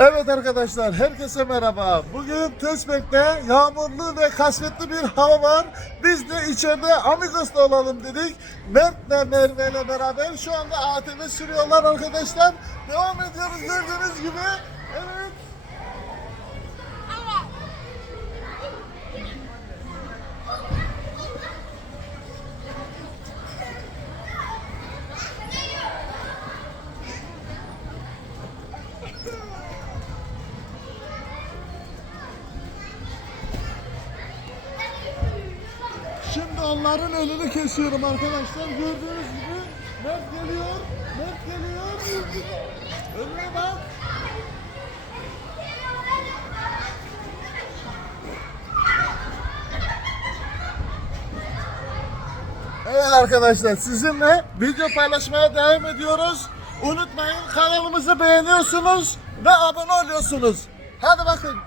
Evet arkadaşlar, herkese merhaba. Bugün Tözbek'te yağmurlu ve kasvetli bir hava var. Biz de içeride Amigos'ta olalım dedik. Mert'le Merve ile beraber şu anda ATV sürüyorlar arkadaşlar. Devam ediyoruz gördüğünüz gibi. Evet. Şimdi onların önünü kesiyorum arkadaşlar. Gördüğünüz gibi Mert geliyor. Mert geliyor. Önüne bak. Evet arkadaşlar sizinle video paylaşmaya devam ediyoruz. Unutmayın kanalımızı beğeniyorsunuz ve abone oluyorsunuz. Hadi bakın.